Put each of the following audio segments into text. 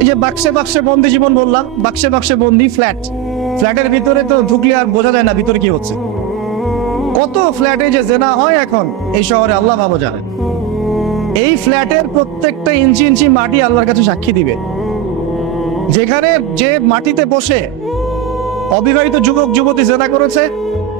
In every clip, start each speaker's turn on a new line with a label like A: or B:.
A: এই যে বাক্সে বাক্সে বন্দি জীবন বললাম, বাক্সে বাক্সে বন্দি ফ্ল্যাট। ফ্ল্যাটের ভিতরে তো ঢুকলে আর বোঝা যায় না ভিতরে কি হচ্ছে। কত ফ্ল্যাটে যে জেনা হয় এখন, এই শহরে আল্লাহ ভাবো জানে এই ফ্ল্যাটের প্রত্যেকটা ইঞ্চি ইঞ্চি মাটি আল্লাহর কাছে সাক্ষী দিবে। যেখানে যে মাটিতে বসে অবিবাহিত যুবক যুবতী জেনা করেছে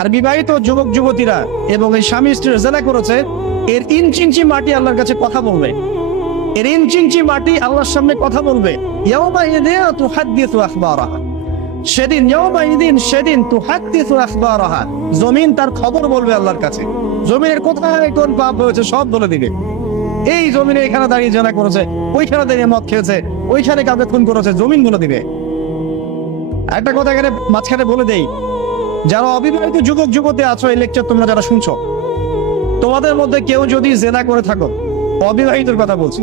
A: আর বিবাহিত যুবক যুবতীরা এবং এই স্বামী স্ত্রী জেনা করেছে, এর ইঞ্চি ইঞ্চি মাটি আল্লাহর কাছে কথা বলবে। এর মাটি আল্লাহর সামনে কথা বলবে। সেদিন সেদিন জমিন তার খবর বলবে আল্লাহর কাছে। জমিনের কোথায় কোন পাপ হয়েছে সব বলে দিবে। এই জমিনে এখানে দাঁড়িয়ে করেছে, ওইখানে দাঁড়িয়ে মদ খেয়েছে, ওইখানে কাউকে খুন করেছে, জমিন বলে দিবে। একটা কথা এখানে মাঝখানে বলে দেই, যারা অবিবাহিত যুবক যুবতী আছো, এই লেকচার তোমরা যারা শুনছো, তোমাদের মধ্যে কেউ যদি জেনা করে থাকো, অবিবাহিতর কথা বলছি।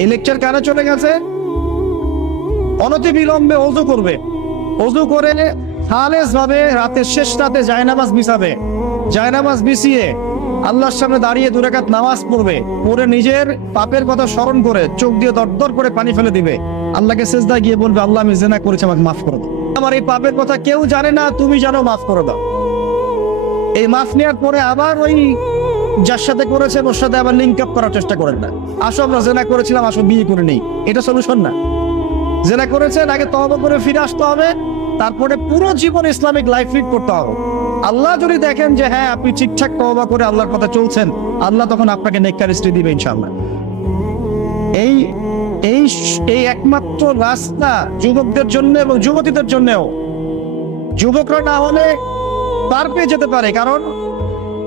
A: এই লেকচার কানে চলে গেছে? অনতি বিলম্বে অজু করবে। অজু করে খালেস ভাবে রাতের শেষ রাতে জায়নামাজ বিছাবে। জায়নামাজ বিছিয়ে আল্লাহর সামনে দাঁড়িয়ে দুরাকাত নামাজ পড়বে। পড়ে নিজের পাপের কথা স্মরণ করে চোখ দিয়ে দরদর করে পানি ফেলে দিবে। আল্লাহকে সেজদা গিয়ে বলবে, আল্লাহ, আমি জেনা করেছি, আমাকে মাফ করে দাও। আমার এই পাপের কথা কেউ জানে না, তুমি জানো, মাফ করে দাও। এই মাফ নেওয়ার পরে আবার ওই যার সাথে করেছেন, ওর সাথে আবার লিঙ্ক আপ করার চেষ্টা করেন না। আসো আমরা জেনা করেছিলাম, আসো বিয়ে করে নেই। এটা সলিউশন না। জেনা করেছেন, আগে তহবা করে ফিরে আসতে হবে, তারপরে পুরো জীবন ইসলামিক লাইফ লিড করতে হবে। আল্লাহ যদি দেখেন যে হ্যাঁ আপনি ঠিকঠাক তহবা করে আল্লাহর কথা চলছেন, আল্লাহ তখন আপনাকে নেককার স্ত্রী দিবে ইনশাআল্লাহ। এই এই এই একমাত্র রাস্তা যুবকদের জন্য এবং যুবতীদের জন্যও। যুবকরা না হলে পার পেয়ে যেতে পারে, কারণ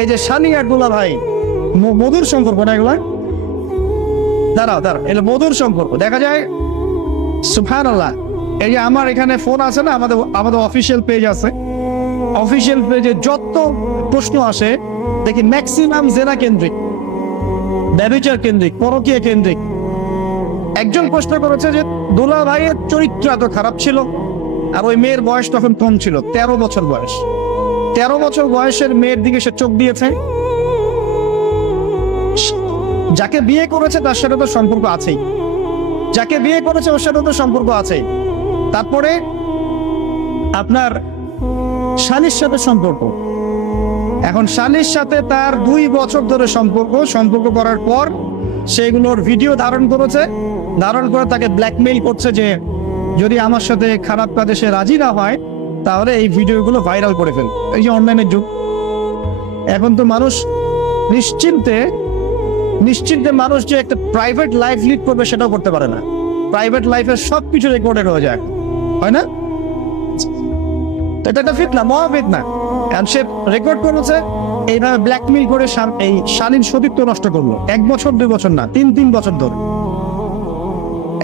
A: এই যে শানি আর দুলা ভাই মধুর সম্পর্ক না এগুলা দাঁড়াও দাঁড়াও, এটা মধুর সম্পর্ক। দেখা যায় সুফান আল্লাহ এই যে আমার এখানে ফোন আছে না, আমাদের আমাদের অফিসিয়াল পেজ আছে। অফিসিয়াল পেজে যত প্রশ্ন আসে, দেখি ম্যাক্সিমাম জেনা কেন্দ্রিক, ব্যবচার কেন্দ্রিক, পরকীয় কেন্দ্রিক। একজন প্রশ্ন করেছে যে, দোলা ভাইয়ের চরিত্র এত খারাপ ছিল, আর ওই মেয়ের বয়স তখন কম ছিল, তেরো বছর বয়স। তেরো বছর বয়সের মেয়ের দিকে সে চোখ দিয়েছে। যাকে বিয়ে করেছে তার সাথে তো সম্পর্ক আছেই। যাকে বিয়ে করেছে ওর সাথে তো সম্পর্ক আছেই। তারপরে আপনার শালির সাথে সম্পর্ক। এখন শালির সাথে তার দুই বছর ধরে সম্পর্ক। সম্পর্ক করার পর সেগুলোর ভিডিও ধারণ করেছে। ধারণ করে তাকে ব্ল্যাকমেইল করছে যে যদি আমার সাথে খারাপ কাজে সে রাজি না হয় তাহলে এই ভিডিওগুলো ভাইরাল করে ফেল। এই যে অনলাইনের যুগ। এখন তো মানুষ নিশ্চিন্তে নিশ্চিন্তে মানুষ যে একটা প্রাইভেট লাইফ লিড করবে সেটাও করতে পারে না। প্রাইভেট লাইফের সব কিছু রেকর্ডেড হয়ে যায়। হয় না? এটা একটা ফিতনা মহা ফিতনা কারণ সে রেকর্ড করেছে, এইভাবে ব্ল্যাকমেইল করে এই শালীন সতীত্ব নষ্ট করল। এক বছর, দুই বছর না, তিন তিন বছর ধরে।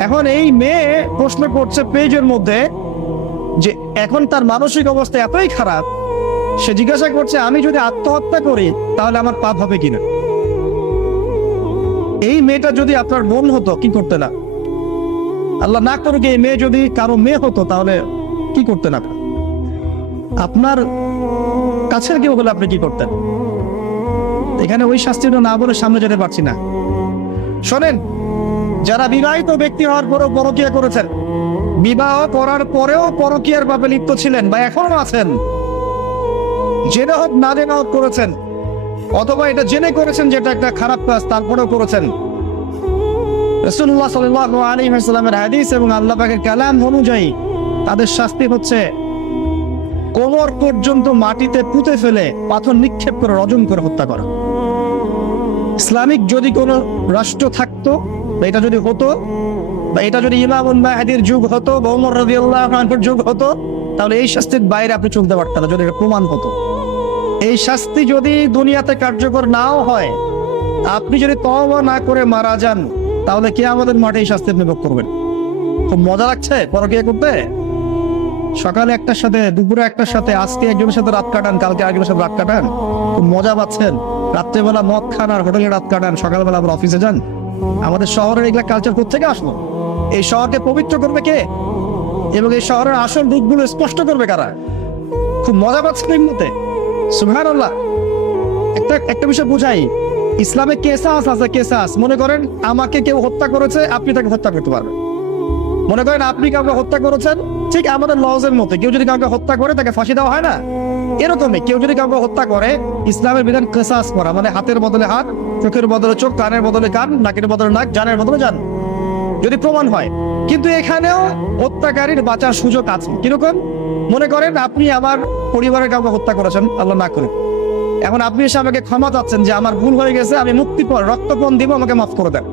A: এখন এই মেয়ে প্রশ্ন করছে পেজের মধ্যে যে এখন তার মানসিক অবস্থা এতই খারাপ, সে জিজ্ঞাসা করছে, আমি যদি আত্মহত্যা করি, তাহলে আমার পাপ হবে কিনা? এই মেয়েটা যদি আপনার বোন হতো, কি করতে না আল্লাহ না করুক, এই মেয়ে যদি কারও মেয়ে হতো, তাহলে কি করতেন আপনি? আপনার কাছের কেউ হলে আপনি কি করতেন? এখানে ওই শাস্তিটা না বলে সামনে যেতে পারছি না। শোনেন, যারা বিবাহিত ব্যক্তি হওয়ার পরেও পরকিয়া করেছেন বিবাহ করার পরেও পরকিয়ার পাপে লিপ্ত ছিলেন বা এখনও আছেন। জেনে হোক, না জেনে হোক করেছেন। অথবা এটা জেনে করেছেন যেটা একটা খারাপ কাজ, তারপরেও করেছেন। রসুল্লাহ সাল্লাহ আলী সাল্লামের হাদিস এবং আল্লাহ পাকের কালাম অনুযায়ী তাদের শাস্তি হচ্ছে কোমর পর্যন্ত মাটিতে পুঁতে ফেলে পাথর নিক্ষেপ করে, রজম করে হত্যা করা। ইসলামিক যদি কোনো রাষ্ট্র থাকতো এটা যদি হতো এটা যদি ইমাম মাহাদির যুগ হতো বা ওমর রাদিয়াল্লাহু আনহুর যুগ হতো, তাহলে এই শাস্তির বাইরে আপনি চলতে পারতেন না, যদি এটা প্রমাণ হতো। এই শাস্তি যদি দুনিয়াতে কার্যকর নাও হয়, আপনি যদি তওবা না করে মারা যান, তাহলে কে আমাদের মাঠে এই শাস্তি আপনি করবেন? খুব মজা লাগছে? পরকিয়া করতে? সকালে একটার সাথে, দুপুরে একটার সাথে, আজকে একজনের সাথে রাত কাটান, কালকে আরেকজনের সাথে রাত কাটান। খুব মজা পাচ্ছেন। রাত্রেবেলা মদ খান আর হোটেলে রাত কাটান, সকালবেলা আবার অফিসে যান। আমাদের শহরের এগুলা কালচার থেকে আসলো? এই শহরকে পবিত্র করবে কে? এবং এই শহরের আসল রূপগুলো স্পষ্ট করবে কারা? খুব মজা পাচ্ছেন এগুলোতে সুহান আল্লাহ একটা একটা বিষয় বুঝাই। ইসলামে কেসাস আছে, কেসাস। মনে করেন আমাকে কেউ হত্যা করেছে, আপনি তাকে হত্যা করতে পারবেন। মনে করেন আপনি কাউকে হত্যা করেছেন, ঠিক আমাদের লজের মতো। কেউ যদি কাউকে হত্যা করে, তাকে ফাঁসি দেওয়া হয় না? এরকমই। কেউ যদি কাউকে হত্যা করে, ইসলামের বিধান কেসাস করা। মানে হাতের বদলে হাত, চোখের বদলে চোখ, কানের বদলে কান, নাকের বদলে নাক, জানের বদলে জান। যদি প্রমাণ হয়। কিন্তু এখানেও হত্যাকারীর বাঁচার সুযোগ আছে। কীরকম? মনে করেন আপনি আমার পরিবারের কাউকে হত্যা করেছেন, আল্লাহ না করে এখন আপনি এসে আমাকে ক্ষমা চাচ্ছেন যে আমার ভুল হয়ে গেছে, আমি মুক্তিপণ রক্তপণ দিব, আমাকে মাফ করে দেন।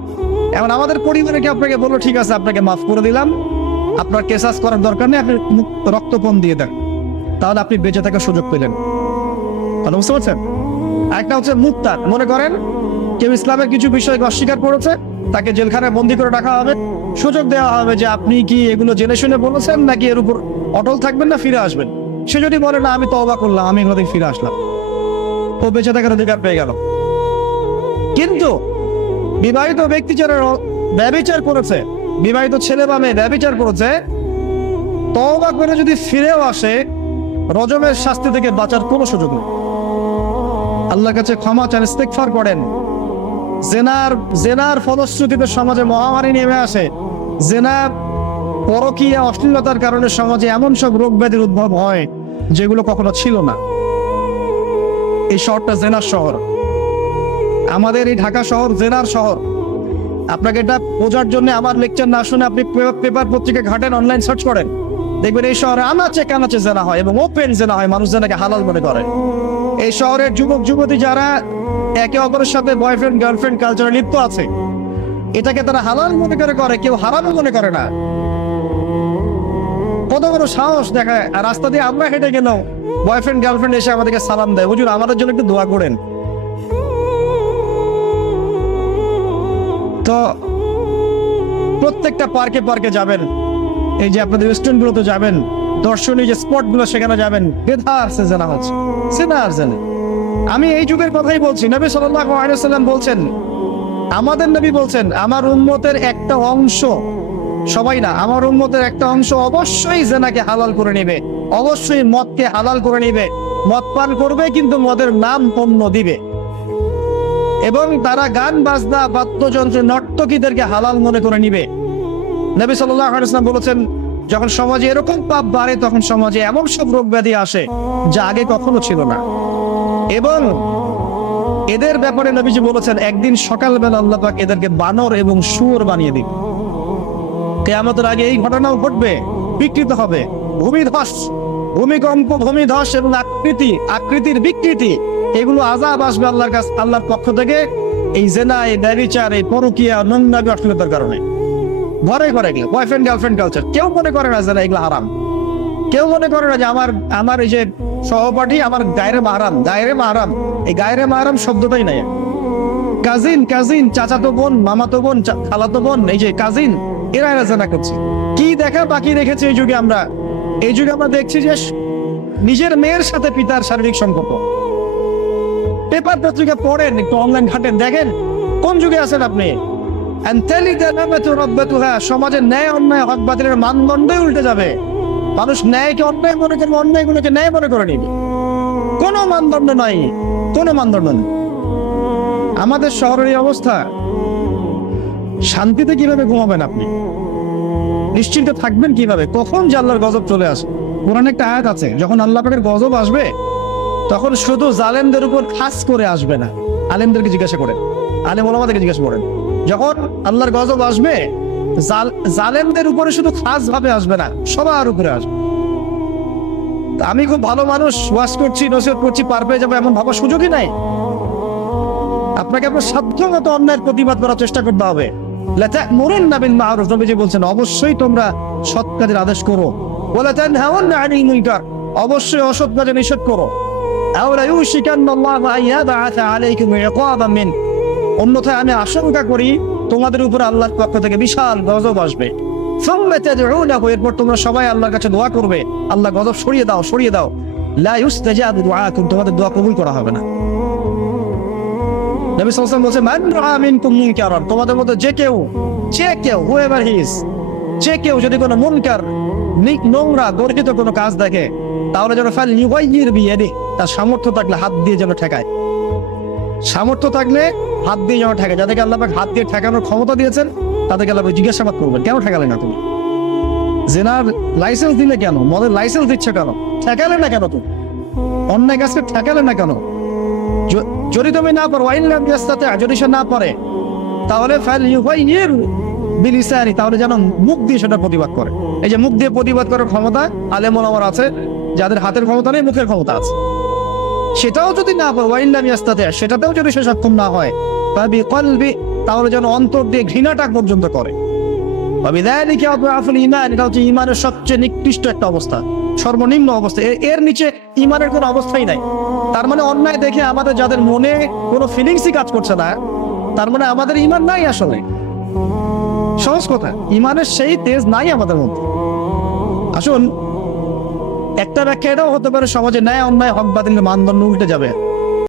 A: এখন আমাদের পরিবারকে আপনাকে বলল, ঠিক আছে, আপনাকে মাফ করে দিলাম। আপনার কেসাস করার দরকার নেই, আপনি রক্তপণ দিয়ে দেন। তাহলে আপনি বেঁচে থাকার সুযোগ পেলেন। কথা বুঝতে পারছেন? একটা হচ্ছে মুক্তার। মনে করেন, কেউ ইসলামের কিছু বিষয়কে অস্বীকার করেছে তাকে জেলখানায় বন্দি করে রাখা হবে। সুযোগ দেওয়া হবে যে আপনি কি এগুলো জেনে শুনে বলেছেন নাকি এর উপর অটল থাকবেন না, ফিরে আসবেন? সে যদি বলে, না, আমি তওবা করলাম, আমি এগুলো ফিরে আসলাম। ও বেঁচে থাকার অধিকার পেয়ে গেল। কিন্তু বিবাহিত ব্যক্তি যারা র- ব্যভিচার করেছে, বিবাহিত ছেলে বা মেয়ে ব্যভিচার করেছে, তওবা করে যদি ফিরেও আসে রজমের শাস্তি থেকে বাঁচার কোনো সুযোগ নেই। আল্লাহর কাছে ক্ষমা চান, ইস্তেগফার করেন। জেনার জেনার ফলশ্রুতিতে সমাজে মহামারী নেমে আসে। জেনা পরকীয়া অশ্লীলতার কারণে সমাজে এমন সব রোগ ব্যাধির উদ্ভব হয়, যেগুলো কখনো ছিল না। এই শহরটা জেনার শহর। আমাদের এই ঢাকা শহর জেনার শহর। আপনাকে এটা বোঝার জন্য আমার লেকচার না শুনে আপনি পেপার পত্রিকা ঘাটেন অনলাইন সার্চ করেন। দেখবেন এই শহরে আনাচে কানাচে জেনা হয় এবং ওপেন জেনা হয়, মানুষ জেনাকে হালাল মনে করে। এই শহরের যুবক যুবতী যারা একে অপরের সাথে বয়ফ্রেন্ড গার্লফ্রেন্ড কালচারে লিপ্ত আছে। এটাকে তারা হালাল মনে করে করে, কেউ হারাম মনে করে না। কত বড় সাহস দেখায়। আর রাস্তা দিয়ে আমরা হেঁটে গেলেও বয়ফ্রেন্ড গার্লফ্রেন্ড এসে আমাদেরকে সালাম দেয়। হুজুর, আমাদের জন্য একটু দোয়া করেন। তো প্রত্যেকটা পার্কে পার্কে যাবেন। এই যে আপনাদের রেস্টুরেন্ট গুলোতে যাবেন। দর্শনীয় যে স্পটগুলো, সেখানে যাবেন। বেধা আসছে জানা হচ্ছে সেনা আর জানে। আমি এই যুগের কথাই বলছি। নবী সাল্লাম বলছেন, আমাদের নবী বলছেন, আমার উম্মতের একটা অংশ, সবাই না, আমার উম্মতের একটা অংশ অবশ্যই জেনাকে হালাল করে নেবে। অবশ্যই মদকে হালাল করে নেবে। মদ পান করবে, কিন্তু মদের নাম পণ্য দিবে। এবং তারা গান, বাজনা, বাদ্যযন্ত্র, নর্তকীদেরকে হালাল মনে করে নিবে। নবী আলাইহি বলেছেন, যখন সমাজে এরকম পাপ বাড়ে, তখন সমাজে এমন সব রোগ ব্যাধি আসে, যা আগে কখনো ছিল না। এবং এদের ব্যাপারে নবীজি বলেছেন, একদিন সকালবেলা আল্লাহ পাক এদেরকে বানর এবং শুয়োর বানিয়ে দিবে। কেয়ামতের আগে এই ঘটনাও ঘটবে, বিকৃত হবে। ভূমিধস, ভূমিকম্প, ভূমিধস এবং আকৃতি, আকৃতির বিকৃতি, এগুলো আজাব আসবে আল্লাহর কাছ, আল্লাহর পক্ষ থেকে। এই জেনা এই ব্যবিচার এই পরকিয়া, নোংরামি, অশ্লীলতার কারণে। ঘরে ঘরে গেলে বয়ফ্রেন্ড গার্লফ্রেন্ড কালচার কেউ মনে করে না যে এগুলো হারাম। কেউ মনে করে না যে আমার আমার এই যে সহপাঠী আমার গায়ের মাহারাম গায়ের মাহারাম। এই গায়ের মাহারাম শব্দটাই নাই। কাজিন কাজিন, চাচাতো বোন, মামাতো বোন খালাতো বোন, এই যে কাজিন, এরা এরা জানা করছে। কি দেখা বাকি রেখেছে এই যুগে আমরা? এই যুগে আমরা দেখছি যে নিজের মেয়ের সাথে পিতার শারীরিক সম্পর্ক। পেপার পত্রিকা পড়েন, একটু অনলাইন ঘাটেন দেখেন, কোন যুগে আছেন আপনি? সমাজের ন্যায় অন্যায়, হক বাতিলের মানদণ্ডই উল্টে যাবে। মানুষ ন্যায়কে অন্যায় মনে করবে অন্যায় গুলোকে ন্যায় মনে করে নিবে। কোনো মানদণ্ড নাই, কোনো মানদণ্ড নেই। আমাদের শহরের এই অবস্থা, শান্তিতে কীভাবে ঘুমাবেন আপনি? নিশ্চিন্ত থাকবেন কীভাবে? কখন যে আল্লাহর গজব চলে আসে? কোরআন একটা আয়াত আছে, যখন আল্লাহ পাকের গজব আসবে, তখন শুধু জালেমদের উপর খাস করে আসবে না। আলেমদেরকে জিজ্ঞাসা করেন, আলেম ওলামাদেরকে জিজ্ঞাসা করেন, যখন আল্লাহর গজব আসবে জালেমদের উপরে শুধু খাস ভাবে আসবে না, সবার উপরে আসবে। আমি খুব ভালো মানুষ, ওয়াশ করছি, নসিহত করছি, পার পেয়ে যাব, এমন ভাবার সুযোগই নাই। আপনাকে আপনার সাধ্যমতো অন্যায়ের প্রতিবাদ করার চেষ্টা করতে হবে। মরেন না বিল মারুফ, নবীজি বলছেন, অবশ্যই তোমরা সৎ কাজের আদেশ করো। বলে তেন হাওয়ান না অবশ্যই অসৎ কাজে নিষেধ করো। অন্যথায় আমি আশঙ্কা করি তোমাদের উপর আল্লাহর পক্ষ থেকে বিশাল গজব আসবে। এরপর তোমরা সবাই আল্লাহর কাছে দোয়া করবে। আল্লাহ গজব সরিয়ে দাও সরিয়ে দাও। তোমাদের দোয়া কবুল করা হবে না। তোমাদের মধ্যে যে কেউ যে কেউ যে কেউ যদি কোনো মুনকার নোংরা গর্জিত কোনো কাজ দেখে, তাহলে যেন ফাল তার সামর্থ্য থাকলে হাত দিয়ে যেন ঠেকায়। সামর্থ্য থাকলে হাত দিয়ে যেন ঠেকায় যাদেরকে আল্লাহ হাত দিয়ে ঠেকানোর ক্ষমতা দিয়েছেন, তাদেরকে আল্লাহ জিজ্ঞাসাবাদ করবেন, কেন ঠেকালে না তুমি? জেনার লাইসেন্স দিলে কেন? মদের লাইসেন্স দিচ্ছে কেন? ঠেকালে না কেন তুমি? অন্যায় কাজকে ঠেকালে না কেন? যদি তুমি না পারো, ওয়াইন ইয়াস্তাতি যদি সে না পারে, তাহলে ফাল ইউগাইয়ির বিলিসানি, তাহলে যেন মুখ দিয়ে সেটা প্রতিবাদ করে। এই যে মুখ দিয়ে প্রতিবাদ করার ক্ষমতা আলেম আমার আছে, যাদের হাতের ক্ষমতা নেই, মুখের ক্ষমতা আছে। সেটাও যদি না পারে ওয়াইল্লাম ইয়াস্তাতে সেটাতেও যদি সে সক্ষম না হয় তবে কলবি, তাহলে যেন অন্তর দিয়ে ঘৃণাটা পর্যন্ত করে। ইমানের সবচেয়ে নিকৃষ্ট একটা অবস্থা, সর্বনিম্ন অবস্থা। এর নিচে ইমানের কোনো অবস্থাই নাই। তার মানে অন্যায় দেখে আমাদের যাদের মনে কোনো ফিলিংসই কাজ করছে না, তার মানে আমাদের ইমান নাই আসলে। সহজ কথা ইমানের সেই তেজ নাই আমাদের মধ্যে। আসুন একটা ব্যাখ্যা এটাও হতে পারে সমাজে ন্যায় অন্যায় হক বাতিলের মানদণ্ড উল্টে যাবে।